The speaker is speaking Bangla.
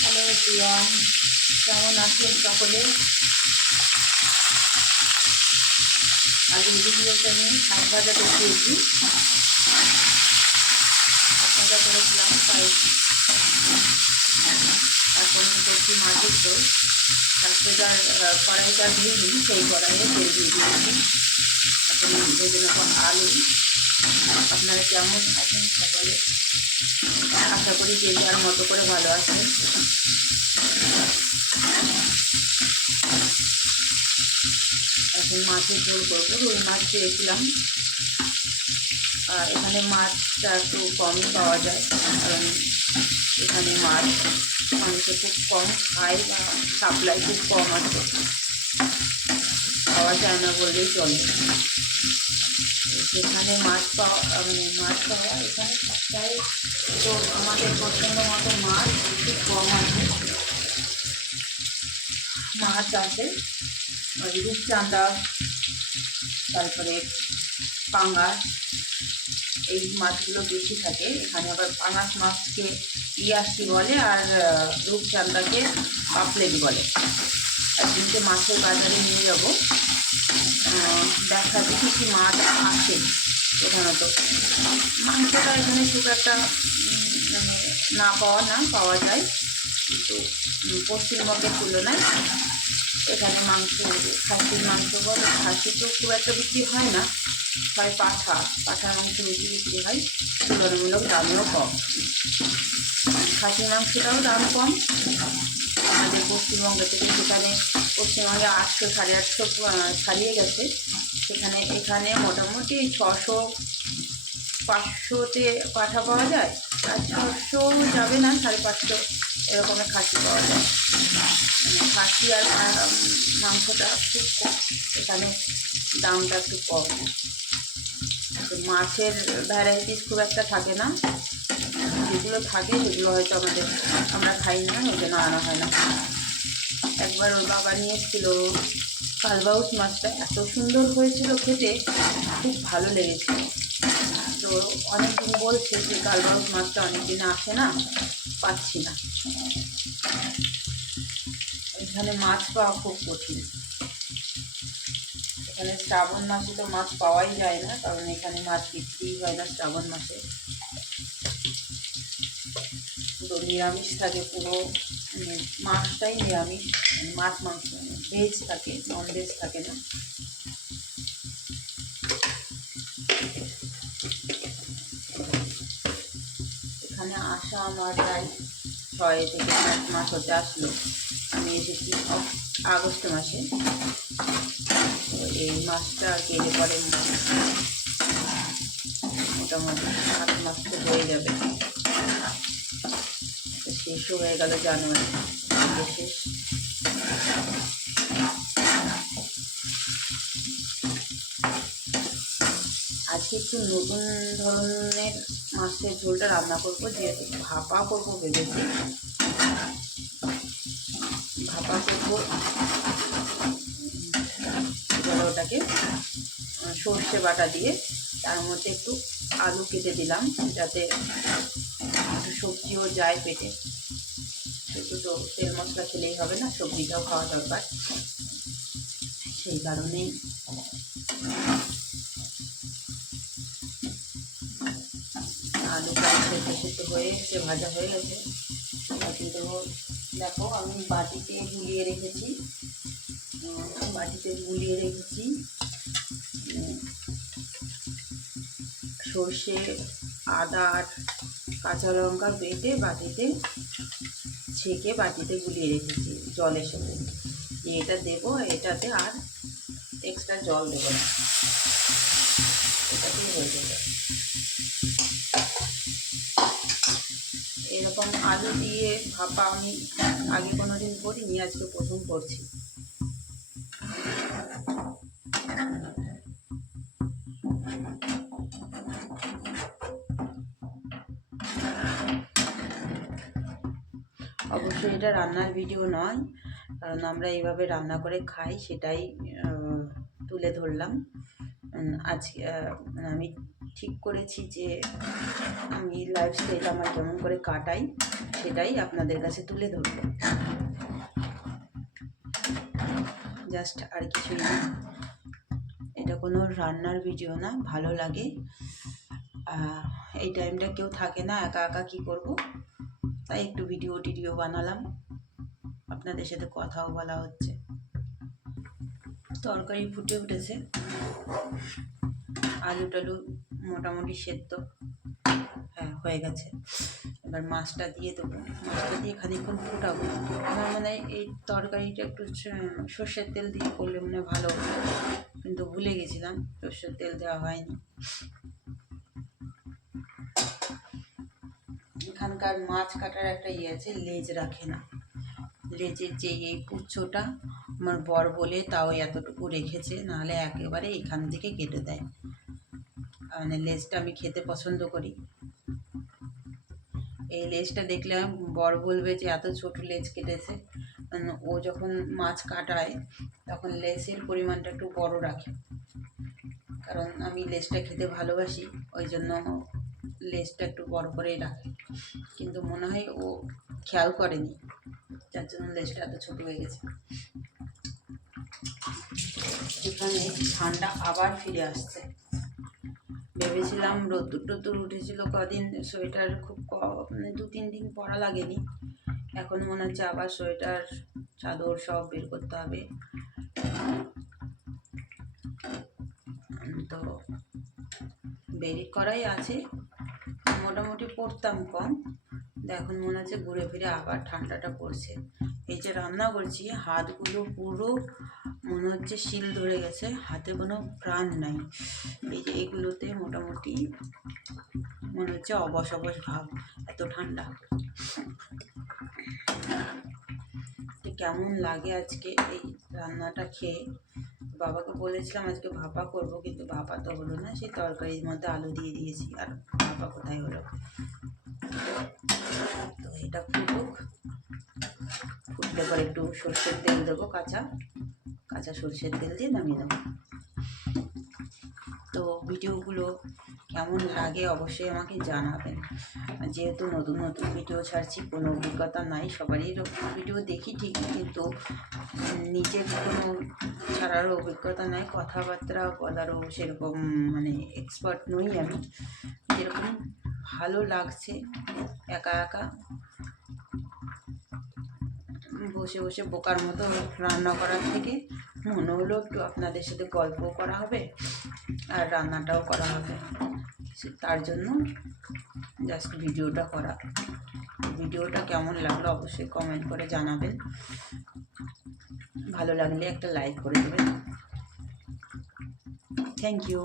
হ্যালো এভরিওয়ান, কেমন আছেন সকলে? আগের ভিডিওতে আমি শাক ভাজা দেখিয়েছি, শাক ভাজা করেছিলাম। তাই এখন করছি মাছের ঝোল। শাক ভাজার কড়াইটা ধুইনি, সেই কড়াইয়ে তেল দিয়ে দিয়েছি। এখন ভেজে নেব আলু। আপনারা কেমন আছেন সকলে? আশা করি যে যার মতো করে ভালো আছেন। এখন মাছের ঝোল করবো। রুই মাছ পেয়েছিলাম, আর এখানে মাছটা একটু কমই পাওয়া যায়, কারণ এখানে মাছ মানুষে খুব কম খায় বা সাপ্লাই খুব কম আছে, পাওয়া যায় না বললেই চলে। সেখানে মাছ পাওয়া এখানে সপ্তাহে তো আমাদের পছন্দ মতো মাছ খুব কম আছে। মাছ আছে রূপচাঁদা, তারপরে পাঙ্গাস, এই মাছগুলো বেশি থাকে এখানে। আবার পাঙ্গাস মাছকে ইয়াসি বলে, আর রূপচাঁদাকে পাপলেট বলে। একদিনকে মাছের বাজারে নিয়ে যাব, দেখাতে কী কী মাছ আসে। প্রধানত মাংসটা এখানে খুব একটা মানে না পাওয়া যায়, কিন্তু পশ্চিমবঙ্গের তুলনায় এখানে মাংস, খাসির মাংস বলে, খাসি তো খুব একটা বিক্রি হয় না, হয় পাঠার মাংস বেশি বিক্রি হয়, তুলনামূলক দামেও কম। খাসির মাংসটাও দাম কম আমাদের পশ্চিমবঙ্গ থেকে। সেখানে পশ্চিমবঙ্গে 800 850 ছাড়িয়ে গেছে, এখানে মোটামুটি 600 500-তে পাঠা পাওয়া যায়, আর 600 যাবে না, 550 এরকমের খাসি পাওয়া যায়। খাসি আর মাংসটা খুব কম, এখানে দামটা একটু কম। মাছের ভ্যারাইটিস খুব একটা থাকে না, যেগুলো থাকে সেগুলো হয়তো আমরা খাই না, ওই জন্য আনা হয় না। একবার ওর বাবা নিয়ে এসেছিল কালবাউস মাছটা, এত সুন্দর হয়েছিল খেতে, খুব ভালো লেগেছিল। তো অনেকদিন বলছে যে কালবাউস মাছটা অনেকদিন আসে না, পাচ্ছি না। এখানে মাছ পাওয়া খুব কঠিন। এখানে শ্রাবণ মাসে তো মাছ পাওয়াই যায় না, কারণ এখানে মাছ বিক্রি হয় না শ্রাবণ মাসে। পুরো নিরামিষ থাকে, পুরো মাছটাই নিরামিষ, মাছ মাংস ভেজ থাকে, নন ভেজ থাকে না। এখানে আসা আমার প্রায় 6 থেকে 7 মাস হতে আসলো। আমি এসেছি আগস্ট মাসে, তো এই মাসটা গেলে পরে মোটামুটি 7 মাস তো হয়ে যাবে। শেষও হয়ে গেল জানুয়ারি শেষ। আজকে একটু নতুন ধরনের মাছের ঝোলটা রান্না করবো, যেহেতু ভাপা করবো ভেবেছি। ভাপা করবো, এবার ওটাকে সর্ষে বাটা দিয়ে তার মধ্যে একটু আলু কেটে দিলাম, যাতে একটু সবজিও যায় পেটে। শুধু তো তেল মশলা খেলেই হবে না, সবজিটাও খাওয়া দরকার। সেই কারণেই আলু প্রায় সেদ্ধ হয়ে এসে ভাজা হয়ে গেছে। দেখো আমি বাটিতে গুলিয়ে রেখেছি সর্ষে, আদা আর কাঁচা লঙ্কা বেটে বাটিতে ছেঁকে বাটিতে গুলিয়ে রেখেছি জলের সাথে। এটা দেবো, এটাতে আর এক্সট্রা জল দেবো না, এটাতেই হয়ে যাবে। এরকম আলু দিয়ে ভাপা আমি আগে কোনোদিন করিনি, আজকে প্রথম করছি। অবশ্যই এটা রান্নার ভিডিও নয়, কারণ আমরা এইভাবে রান্না করে খাই, সেটাই তুলে ধরলাম। আজকে আমি ঠিক করেছি যে আমি লাইফস্টাইল আমার কেমন করে কাটাই সেটাই আপনাদের কাছে তুলে ধরব। জাস্ট আর কিছুই না, এটা কোনো রান্নার ভিডিও না। ভালো লাগে, এই টাইমটা কেউ থাকে না, একা একা কী করব, তাই একটু ভিডিও বানালাম, আপনাদের সাথে কথাও বলা হচ্ছে। তরকারি ফুটে উঠেছে, আলু টালু মোটামুটি সেদ্ধ হয়ে গেছে। এবার মাছটা দিয়ে দেবো, মাছটা দিয়ে খানিকক্ষণ ফুটাবো। আমার মনে হয় এই তরকারিটা একটু সর্ষের তেল দিয়ে করলে মনে হয় ভালো, কিন্তু ভুলে গেছিলাম সর্ষের তেল দেওয়া হয়নি। এখানকার মাছ কাটার একটা আছে, লেজ রাখে না। লেজের যে এই পুচ্ছটা আমার বর বলে তাও এতটুকু রেখেছে, নাহলে একেবারে এখান থেকে কেটে দেয়। মানে লেজটা আমি খেতে পছন্দ করি। এই লেজটা দেখলে বর বলবে যে এত ছোট লেজ কেটেছে। ও যখন মাছ কাটায় তখন লেজের পরিমাণটা একটু বড় রাখে, কারণ আমি লেজটা খেতে ভালোবাসি, ওই জন্য লেজটা একটু বড় করেই রাখে। কিন্তু মনে হয় ও খেয়াল করেনি, যার জন্য লেজটা এত ছোট হয়ে গেছে। এখানে ঠান্ডা আবার ফিরে আসছে। ভেবেছিলাম রোদ্দুর টোদ্দুর উঠেছিল কদিন, সোয়েটার খুব মানে 2-3 দিন পরা লাগেনি। এখন মনে হচ্ছে আবার সোয়েটার চাদর সব বের করতে হবে। তো বেরি করাই আছে, মোটামুটি পরতাম কম, এখন মনে হচ্ছে ঘুরে ফিরে আবার ঠান্ডাটা পড়ছে। এই যে রান্না করছি, হাতগুলো পুরো মনে হচ্ছে শিল ধরে গেছে, হাতে কোনো প্রাণ নাই। এই যে এগুলোতে মোটামুটি মনে হচ্ছে অবশ অবশ ভাব, এত ঠান্ডা। কেমন লাগে আজকে এই রান্নাটা খেয়ে। বাবাকে বলেছিলাম আজকে ভাপা করব, কিন্তু ভাপা তো হলো না, সেই তরকারির মধ্যে আলু দিয়ে দিয়েছি, আর ভাপা কোথায় হলো। তো এটা ফুটুক, ফুটলে পরে একটু সর্ষের তেল দেবো, কাঁচা সর্ষের তেল দিয়ে নামিয়ে দেবো। তো ভিডিওগুলো কেমন লাগে অবশ্যই আমাকে জানাবেন। যেহেতু নতুন নতুন ভিডিও ছাড়ছি, কোনো অভিজ্ঞতা নাই, সবারই ভিডিও দেখি ঠিকই, কিন্তু নিজের কোনো ছাড়ারও অভিজ্ঞতা নাই, কথাবার্তা বলারও সেরকম মানে এক্সপার্ট নই আমি। যেরকম ভালো লাগছে একা একা বসে বসে বোকার মতো রান্না করার থেকে মনে হলো একটু আপনাদের সাথে গল্পও করা হবে আর রান্নাটাও করা হবে, তার জন্য জাস্ট ভিডিওটা করা। ভিডিওটা কেমন লাগলো অবশ্যই কমেন্ট করে জানাবেন, ভালো লাগলে একটা লাইক করে দেবেন। Thank you.